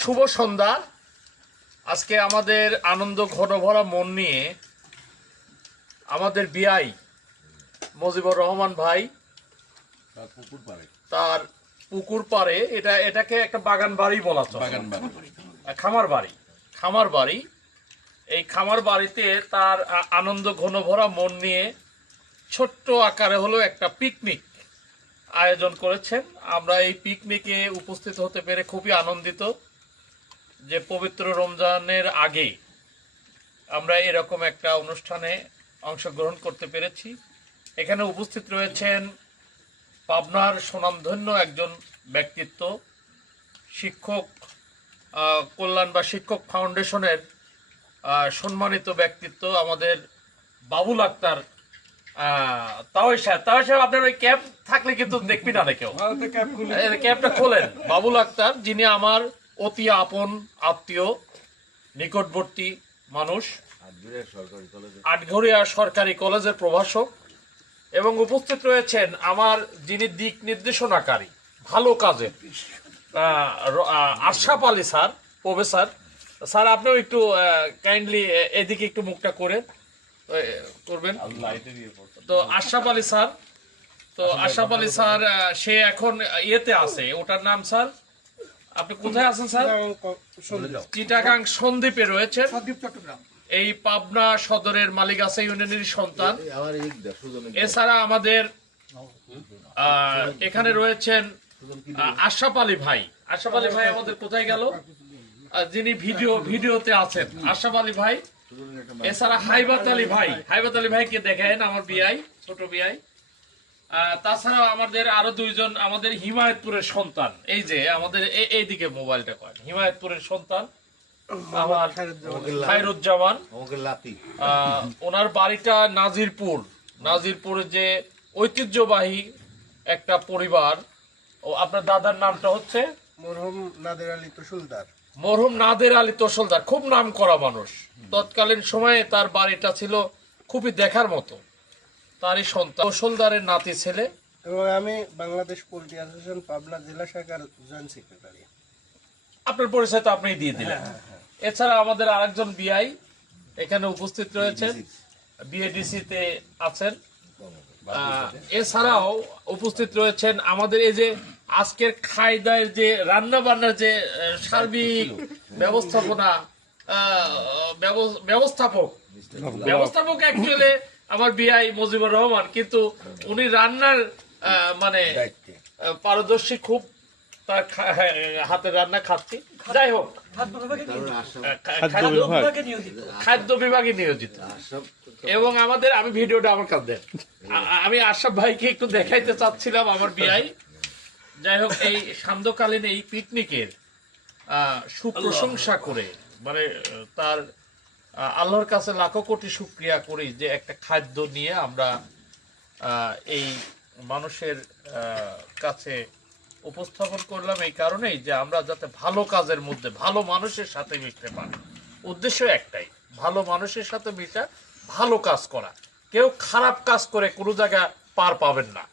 শুভ সন্ধ্যা। আজকে আমাদের আনন্দ ঘন ভরা মন নিয়ে আমাদের বিআই মজিবুর রহমান ভাই তার পুকুর পারে এটা এটাকে একটা বাগান বাড়ি বলা চলে। বাগান বাড়ি। খামার বাড়ি। খামার বাড়ি। এই খামার বাড়িতে তার আনন্দ ঘন ভরা মন নিয়ে ছোট্ট আকারে হলো একটা পিকনিক আয়োজন করেছেন। আমরা এই পিকনিকে উপস্থিত হতে পেরে খুবই আনন্দিত যে পবিত্র রমজানের আগে আমরা এরকম একটা অনুষ্ঠানে অংশগ্রহণ করতে পেরেছি। এখানে উপস্থিত রয়েছেন পাবনার সুনামধন্য একজন ব্যক্তিত্ব, শিক্ষক কল্যাণ বা শিক্ষক ফাউন্ডেশনের সম্মানিত ব্যক্তিত্ব আমাদের বাবুল আক্তার আহ, সাহেব তাওই সাহেব আপনার ওই ক্যাব থাকলে কিন্তু দেখবি না কেউ এই খোলেন। বাবুল আক্তার যিনি আমার অতি আপন আত্মীয় নিকটবর্তী মানুষ আটঘরিয়া সরকারি কলেজের প্রভাষক এবং উপস্থিত রয়েছেন আমার যিনি দিক নির্দেশনাকারী ভালো কাজে Ashraf Ali sir professor. Sir আপনিও একটু কাইন্ডলি এদিকে একটু মুখটা করে আহ, করবেন। তো আশরাফ আলী স্যার তো আশরাফ আলী স্যার সে এখন ইয়েতে আছে ওটার নাম স্যার? আপনি কোথায় আছেন স্যার? চিটাগাং সন্দ্বীপে রয়েছে এই পাবনা সদরের মালিক আছে ইউনিয়নের সন্তান। এছাড়া আমাদের এখানে রয়েছেন আশরাফ আলী ভাই। আশরাফ আলী ভাই আমাদের কোথায় গেল? যিনি ভিডিও ভিডিওতে আছেন। আশরাফ আলী ভাই এছাড়া হাইবাত আলী ভাই, হাইবাত আলী ভাইকে দেখেন আমার বিআই, ছোট বিআই। তাছাড়াও আমাদের আরও দুইজন, আমাদের হিমায়তপুরের সন্তান। এই যে, আমাদের এইদিকে মোবাইলটা করেন। হিমায়তপুরের সন্তান খায়রুজ্জামান। ওনার বাড়িটা নাজিরপুর। নাজিরপুরে যে ঐতিহ্যবাহী একটা পরিবার। ও, আপনার দাদার নামটা হচ্ছে? মরহুম নাদের আলী তসুলদার। মরহুম নাদের আলী তসলদার খুব নাম করা মানুষ। তৎকালীন সময়ে তার বাড়িটা ছিল খুবই দেখার মতো। তারই সন্তান। তসলদারের নাতি ছেলে। এবং আমি বাংলাদেশ পোল্ট্রি অ্যাসোসিয়েশন পাবনা জেলা শাখার জয়েন্ট সেক্রেটারি। আপনার পরিচয় তো আপনিই দিয়ে দিলেন। এছাড়া আমাদের আরেকজন বিআই এখানে উপস্থিত রয়েছেন বিএডিসি তে। আছেন। এছাড়াও উপস্থিত রয়েছেন আমাদের এই যে আজকের খায়দায়ের যে রান্না বান্নার যে সার্বিক ব্যবস্থাপনা ব্যবস্থাপক। ব্যবস্থাপক অ্যাকচুয়ালি আমার বিআই মুজিবুর রহমান কিন্তু উনি রান্নার মানে পারদর্শী খুব তার হ্যাঁ, হাতের রান্না খাচ্ছি। যাই হোক। খাদ্য- খাদ্য বিভাগে। নিয়োজিত। এবং আমাদের আমি ভিডিওটা আমার কাছে দেন। আমি আশরাফ ভাইকে একটু দেখাইতে চাচ্ছিলাম আমার বিআই যাই হোক এই সান্ধ্যকালীন এই পিকনিকের সুপ্রশংসা করে মানে তার আল্লাহর কাছে লাখো কোটি শুক্রিয়া করি যে একটা খাদ্য নিয়ে আমরা এই মানুষের কাছে উপস্থাপন করলাম এই কারণেই যে আমরা যাতে ভালো কাজের মধ্যে ভালো মানুষের সাথে মিশতে পারি। উদ্দেশ্য একটাই ভালো মানুষের সাথে মিশা ভালো কাজ করা। কেউ খারাপ কাজ করে কোনো জায়গা পার পাবেন না।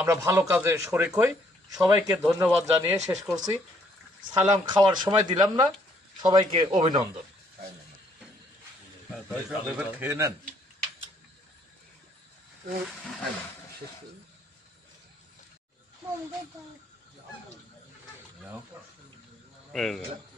আমরা ভালো কাজে শরিক হই সবাইকে ধন্যবাদ জানিয়ে শেষ করছি। সালাম খাওয়ার সময় দিলাম না সবাইকে অভিনন্দন। খেয়ে নেন যে।